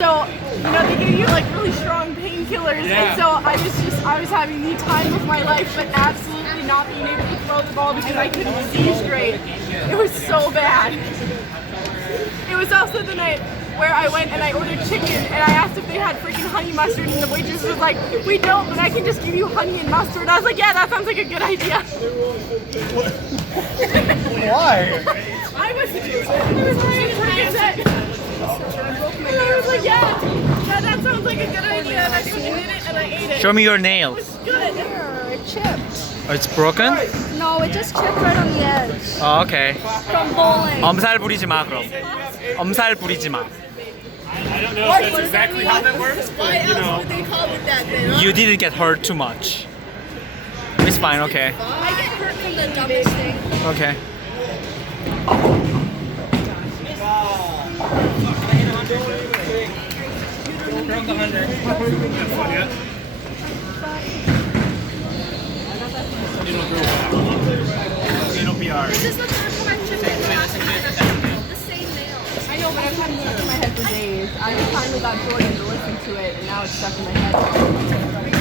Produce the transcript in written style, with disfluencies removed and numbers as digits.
So, they give you like really strong painkillers, and so I was having the time of my life, but absolutely not being able to throw the ball because I couldn't see straight. It was so bad. It was also the night where I went and I ordered chicken, and I asked if they had freaking honey mustard, and the waitress was like, "We don't, but I can just give you honey and mustard." I was like, "Yeah, that sounds like a good idea." Why? I was like, yeah, that sounds like a good idea, and I did it, and I ate it. Show me your It nails. was good. It chipped. Oh, it's broken? No, it just chipped right on the edge. Oh, okay. From bowling. 엄살 부리지 마 그럼. 엄살 부리지 마. I don't know if that's exactly how that works, but Why else would they call it that then? You didn't get hurt too much. It's fine. Okay. I get hurt from the dumbest thing. Okay. from the 100. This one, yeah. It'll be ours. This is the third time I've chipped it in the last week. The same nail. I know, but I've had it stuck in my head for days. I finally got Jordan to listen to it, and now it's stuck in my head.